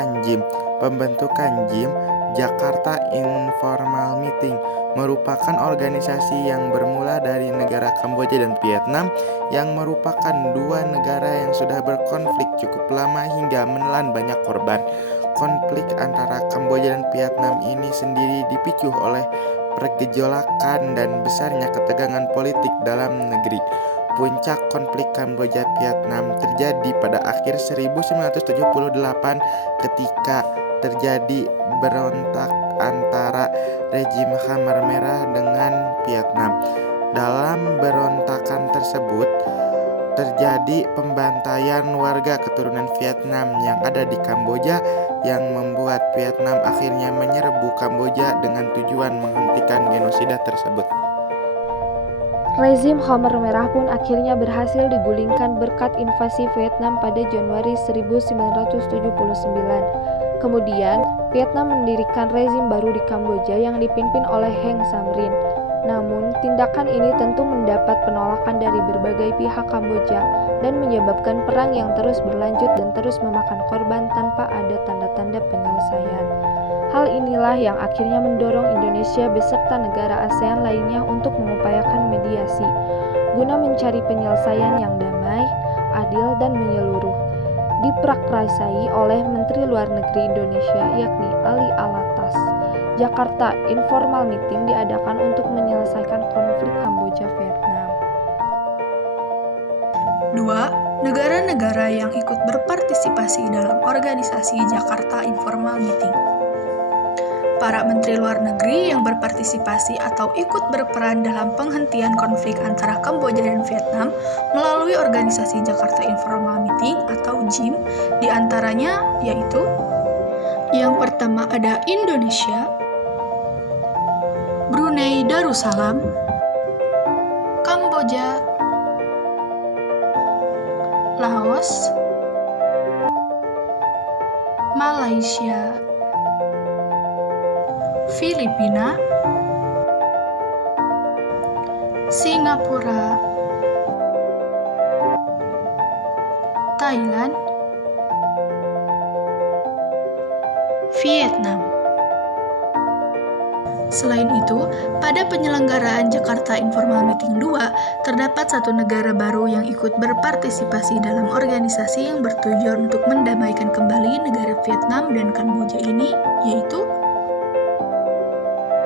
dinamakan JIM. Pembentukan JIM, Jakarta Informal Meeting, merupakan organisasi yang bermula dari negara Kamboja dan Vietnam yang merupakan dua negara yang sudah berkonflik cukup lama hingga menelan banyak korban. Konflik antara Kamboja dan Vietnam ini sendiri dipicu oleh pergejolakan dan besarnya ketegangan politik dalam negeri. Puncak konflik Kamboja-Vietnam terjadi pada akhir 1978 ketika terjadi berontak antara rejim Khmer Merah dengan Vietnam. Dalam berontakan tersebut, terjadi pembantaian warga keturunan Vietnam yang ada di Kamboja yang membuat Vietnam akhirnya menyerbu Kamboja dengan tujuan menghentikan genosida tersebut. Rezim Khmer Merah pun akhirnya berhasil digulingkan berkat invasi Vietnam pada Januari 1979. Kemudian, Vietnam mendirikan rezim baru di Kamboja yang dipimpin oleh Heng Samrin. Namun, tindakan ini tentu mendapat penolakan dari berbagai pihak Kamboja dan menyebabkan perang yang terus berlanjut dan terus memakan korban tanpa ada tanda-tanda penyelesaian. Hal inilah yang akhirnya mendorong Indonesia beserta negara ASEAN lainnya untuk mengupayakan mediasi, guna mencari penyelesaian yang damai, adil, dan menyeluruh. Diprakrasai oleh Menteri Luar Negeri Indonesia yakni Ali Alatas. Jakarta Informal Meeting diadakan untuk menyelesaikan konflik Kamboja-Vietnam. 2. Negara-negara yang ikut berpartisipasi dalam organisasi Jakarta Informal Meeting. Para menteri luar negeri yang berpartisipasi atau ikut berperan dalam penghentian konflik antara Kamboja dan Vietnam melalui organisasi Jakarta Informal Meeting atau JIM, diantaranya yaitu: yang pertama ada Indonesia, Brunei Darussalam, Kamboja, Laos, Malaysia, Filipina, Singapura, Thailand, Vietnam. Selain itu, pada penyelenggaraan Jakarta Informal Meeting 2, terdapat satu negara baru yang ikut berpartisipasi dalam organisasi yang bertujuan untuk mendamaikan kembali negara Vietnam dan Kamboja ini, yaitu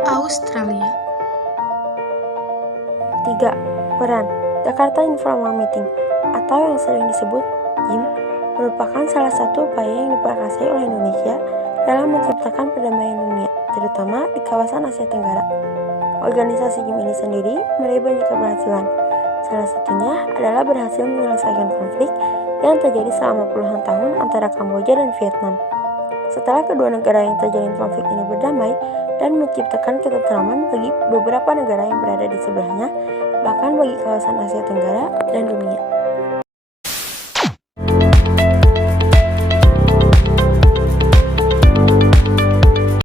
Australia. 3. Peran Jakarta Informal Meeting atau yang sering disebut JIM merupakan salah satu upaya yang diprakarsai oleh Indonesia dalam menciptakan perdamaian dunia, terutama di kawasan Asia Tenggara. Organisasi JIM ini sendiri meraih banyak keberhasilan. Salah satunya adalah berhasil menyelesaikan konflik yang terjadi selama puluhan tahun antara Kamboja dan Vietnam. Setelah kedua negara yang terjalin konflik ini berdamai dan menciptakan ketentraman bagi beberapa negara yang berada di sebelahnya, bahkan bagi kawasan Asia Tenggara dan dunia.